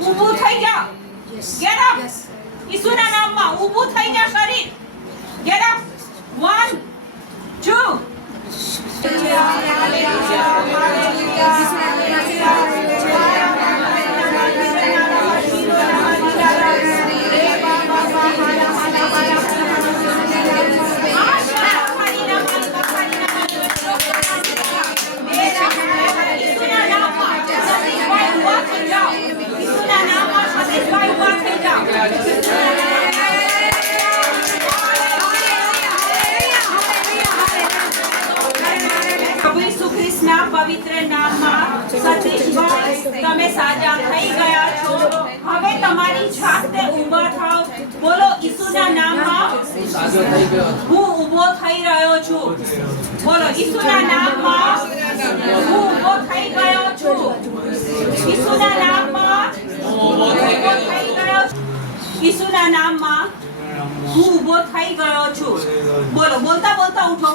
ઊભું થઈ જા ગેટ અપ ઈસુના નામમાં ઊભું થઈ જા શરીર પવિત્ર નામમાં સતીશભાઈ તમે સાજા થઈ ગયા છો હવે તમારી સાથે ઊભા થાવ બોલો ઈસુના નામમાં હું ઊભો થઈ રહ્યો છું બોલો ઈસુના નામમાં હું ઊભો થઈ ગયો છું ઈસુના નામમાં ઊભો ઈસુના નામમાં હું ઊભો થઈ ગયો છું બોલો બોલતા બોલતા ઉઠો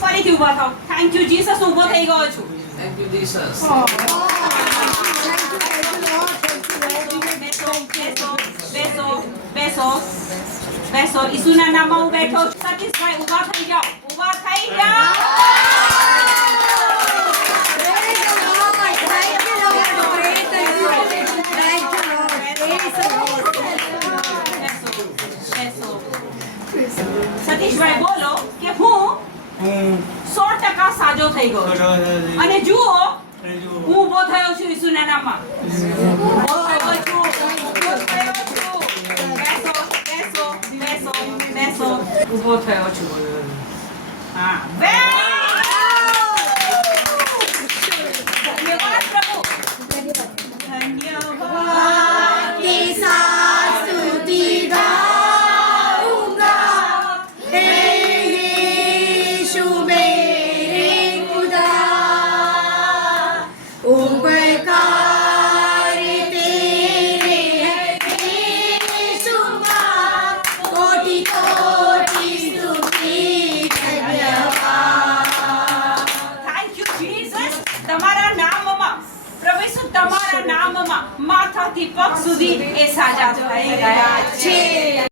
¡Vaya, qué buena idea! ¡Gracias Jesús! ¡Gracias Jesús! ¡Gracias Jesús! ¡Gracias ¡Gracias Jesús! ¡Gracias Besos, besos, ¡Gracias ¡Gracias ¡Gracias ¡Gracias ¡Gracias ¡Gracias ¡Gracias સો ટકા સાજો થઈ ગયો અને જુઓ હું ઉભો થયો છું ઈસુના નાનામાં ઉભો થયો છું હા ધન્યવાદ પ્રભુ ધન્યવાદ તમારા નામમાં માથાથી પગ સુધી એ સાજા થઈ ગયા છે